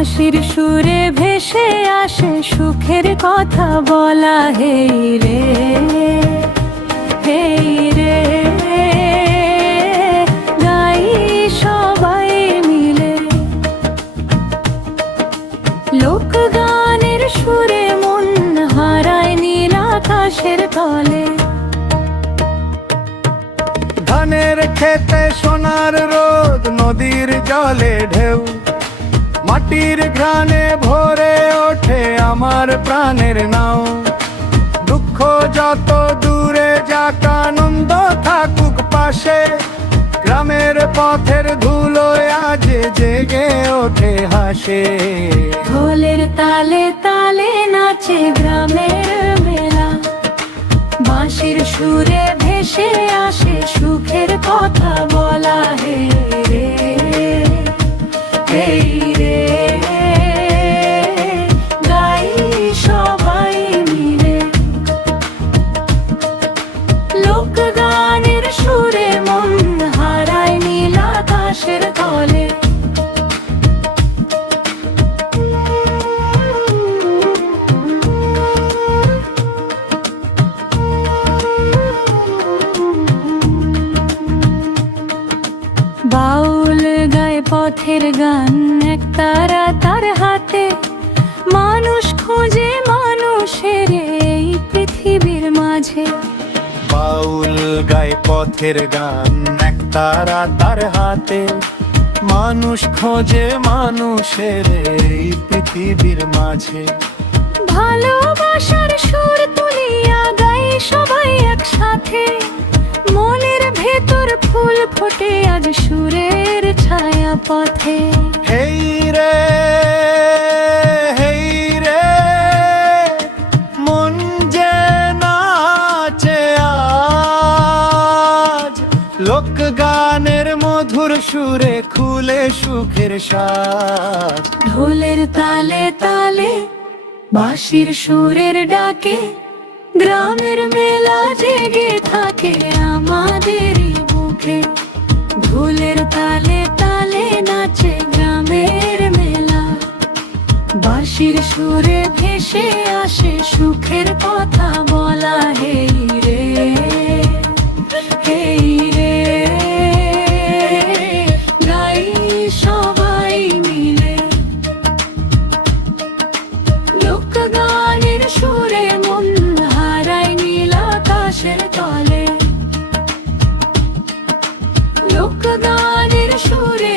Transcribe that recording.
বাঁশির সুরে ভেসে আসে সুখের কথা বলা, হেই রে হেই রে গাই সবাই মিলে। লোকগানের সুরে মন হারায় নীল আকাশের তলে। ধানের খেতে সোনার রোদ, নদীর জলে ঢেউ, মাটির ঘ্রাণে ভরে ওঠে আমার প্রাণের নাও। দুঃখ যত দূরে যাক, আনন্দ থাকুক পাশে, গ্রামের পথের ধুলোয় আজ জেগে ওঠে হাসে। ঢোলের তালে তালে নাচে গ্রামের মেলা, বাঁশির সুরে ভেসে আসে সুখের কথা বলা, হে রে হেই রে গাই সবাই মিলে। লোকগানের সুরে মন হারায় নীল আকাশের তলে। বাউল গায় পথের গান, এক তারা তার হাতে, মানুষ খোঁজে মানুষের এই পৃথিবীর মাঝে। বাউল গায় পথের গান, এক তারা তার হাতে, মানুষ খোঁজে মানুষের এই পৃথিবীর মাঝে। ভালোবাসার সুর তুলিয়া গাই সবাই একসাথে, মনের ভেতর ফুল ফোটে আজ সুরের ছায়া পথে। হেই রে হেই রে মন যে নাচে আজ, লোকগানের মধুর সুরে খুলে সুখের সাজ। ঢোলের তালে তালে বাঁশির সুরের ডাকে, গ্রামের মেলা জেগে থাকে আমাদের বুকে। ঢোলের তালে তালে নাচে গ্রামের মেলা, বাঁশির সুরে ভেসে আসে সুখের কথা বলা, হেই রে হেই রে গাই সবাই মিলে। লোকগানের সুরে মন হারায় নীল আকাশের তলে। লোকগানের সুরে